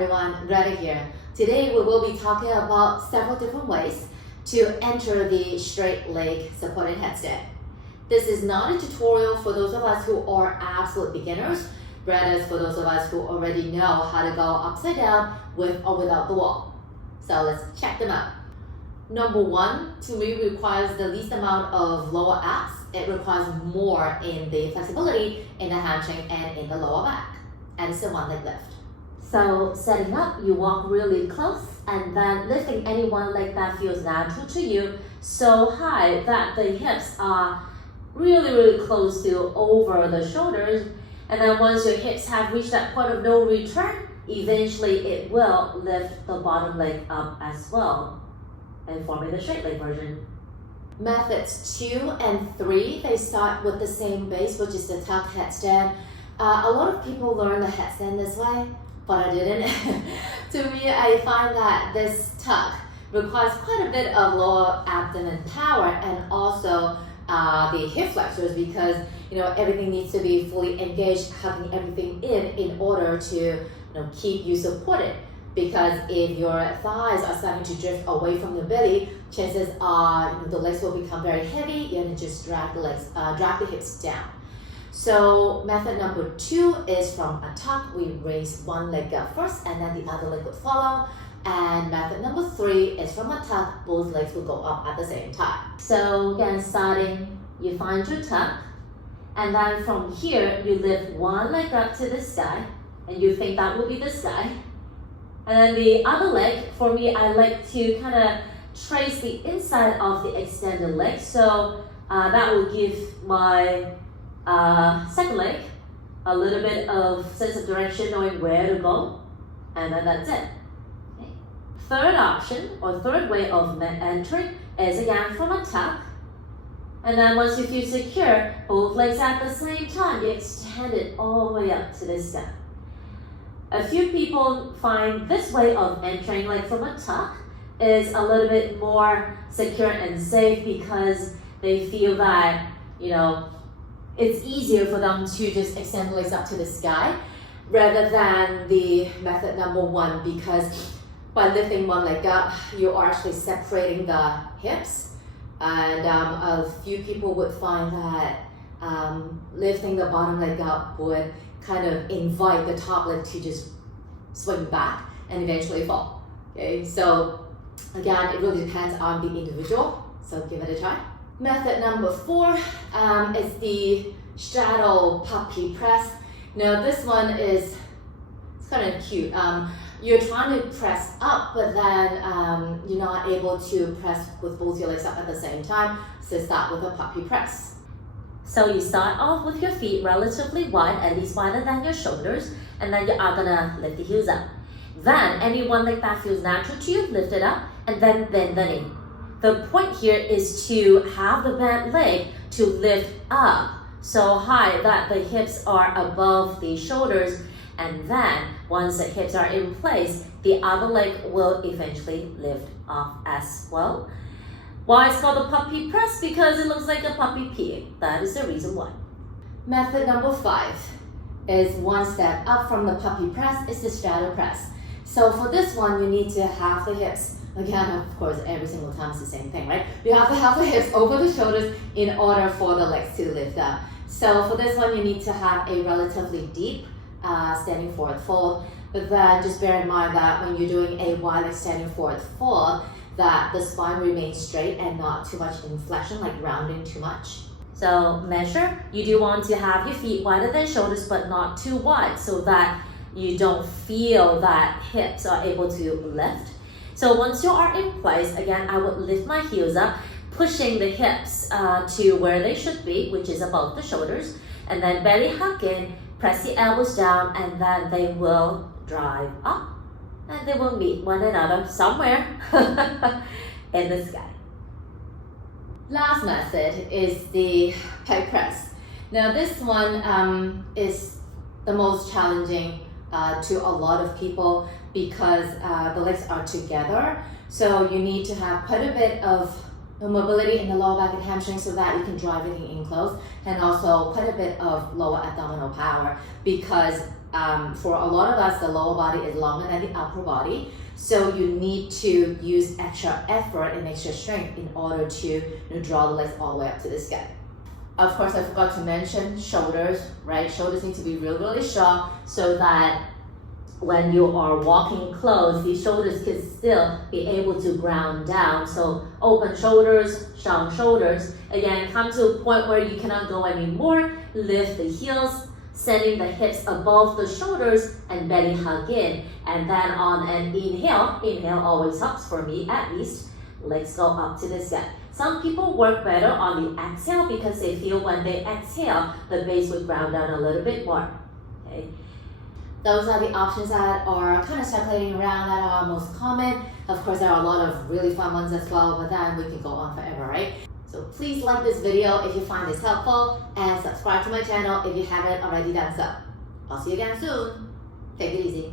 everyone, Greta here. Today we will be talking about several different ways to enter the straight leg supported headstand. This is not a tutorial for those of us who are absolute beginners, rather for those of us who already know how to go upside down with or without the wall. So let's check them out. Number one, to me, requires the least amount of lower abs. It requires more in the flexibility in the hamstring and in the lower back. And it's a one leg lift. So setting up, you walk really close and then lifting any one leg that feels natural to you so high that the hips are really close to over the shoulders. And then once your hips have reached that point of no return, eventually it will lift the bottom leg up as well and forming the straight leg version. Methods 2 and 3, they start with the same base, which is the tuck headstand. A lot of people learn the headstand this way, but I didn't. To me, I find that this tuck requires quite a bit of lower abdomen power and also the hip flexors, because everything needs to be fully engaged, hugging everything in order to keep you supported. Because if your thighs are starting to drift away from your belly, chances are the legs will become very heavy and just drag the hips down. So method number 2 is from a tuck. We raise one leg up first and then the other leg would follow. And method number 3 is from a tuck. Both legs will go up at the same time. So again, starting, you find your tuck. And then from here, you lift one leg up to the sky. And you think that will be the sky. And then the other leg, for me, I like to kind of trace the inside of the extended leg. So that will give my second leg a little bit of sense of direction, knowing where to go. And then that's it. Okay. Third option, or third way of entering, is again from a tuck. And then once you feel secure, both legs at the same time, you extend it all the way up to the sky. A few people find this way of entering, like from a tuck, is a little bit more secure and safe because they feel that, it's easier for them to just extend the legs up to the sky rather than the method number 1, because by lifting one leg up, you are actually separating the hips. And a few people would find that lifting the bottom leg up would kind of invite the top leg to just swing back and eventually fall. Okay, so again, it really depends on the individual, so give it a try. Method number 4 is the straddle puppy press. Now this one it's kind of cute. You're trying to press up, but then you're not able to press with both your legs up at the same time, so start with a puppy press. So you start off with your feet relatively wide, at least wider than your shoulders, and then you are gonna lift the heels up. Then any one leg that feels natural to you, lift it up, and then bend the knee. The point here is to have the bent leg to lift up so high that the hips are above the shoulders, and then once the hips are in place, the other leg will eventually lift off as well. Why it's called a puppy press? Because it looks like a puppy peeing. That is the reason why. Method number 5 is one step up from the puppy press, is the straddle press. So for this one, you need to have the hips. Again, of course, every single time it's the same thing, right? You have to have the hips over the shoulders in order for the legs to lift up. So for this one, you need to have a relatively deep standing forward fold. But then just bear in mind that when you're doing a wide leg standing forward fold, that the spine remains straight and not too much inflection, like rounding too much. So measure, you do want to have your feet wider than shoulders, but not too wide, so that you don't feel that hips are able to lift. So once you are in place, again, I would lift my heels up, pushing the hips to where they should be, which is above the shoulders, and then belly hug in, press the elbows down, and then they will drive up, and they will meet one another somewhere in the sky. Last method is the pec press. Now this one is the most challenging to a lot of people because the legs are together. So you need to have quite a bit of mobility in the lower back and hamstring so that you can draw everything in close, and also quite a bit of lower abdominal power because for a lot of us, the lower body is longer than the upper body. So you need to use extra effort and extra strength in order to draw the legs all the way up to the sky. Of course, I forgot to mention shoulders, right? Shoulders need to be really strong so that when you are walking close, the shoulders can still be able to ground down. So open shoulders, strong shoulders. Again, come to a point where you cannot go anymore. Lift the heels, sending the hips above the shoulders and belly hug in. And then on an inhale always helps for me at least, legs go up to the sky. Some people work better on the exhale because they feel when they exhale, the base would ground down a little bit more, okay? Those are the options that are kind of circulating around that are most common. Of course, there are a lot of really fun ones as well, but then we can go on forever, right? So please like this video if you find this helpful and subscribe to my channel if you haven't already done so. I'll see you again soon. Take it easy.